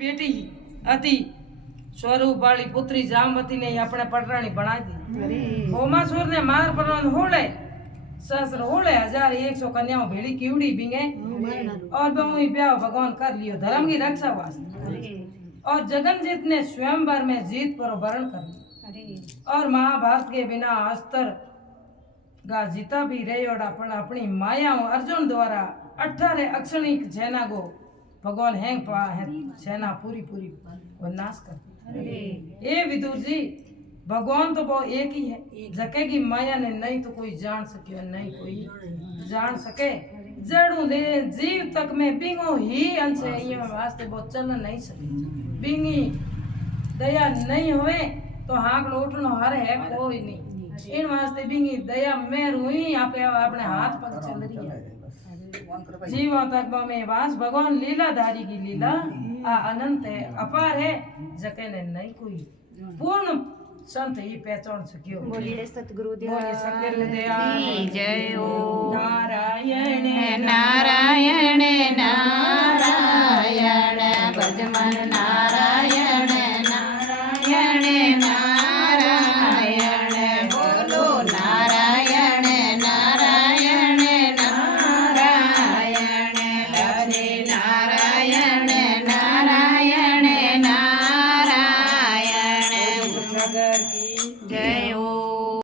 बेटी अति स्वरूप वाली पुत्री जामवती ने अपने पटरानी बना दी। भौमासुर ने मार परवन होले सहस्र होले 1100 कन्याओं भेड़ी कीवड़ी बिंगे और बहुई ब्याह भगवान कर लियो धर्म की रक्षा वास्ते। और जगनजीत ने स्वयंवर में जीत पर वर्ण कर लिया और महाभारत के बिना अस्त्र गा जीता भी रहे और अपनी माया अर्जुन द्वारा 18 अक्षणिक सेना को भगवान हैंग पा है सेना पूरी पूरी और नाश कर ये विदुर जी भगवान तो वो एक ही है जके की माया ने नहीं तो कोई जान सके नहीं कोई जान सके जड़ू दे जीव तक में बिंगो ही अंश है ये वास्ते वो चल नहीं सके बिंगी दया नहीं होवे तो हाथ लोटनो हर है कोई नहीं इन वास्ते बिंगी दया में रुई आपे अपने हाथ पग चल रही है जीवा तक में वास भगवान लीलाधारी की लीला आ अनंत है अपार है जके ने नहीं कोई पूर्ण संत ही पहचान सकियो। बोलिए सतगुरु बोलिए सतगुरु दयाल जय हो नारायण नारायण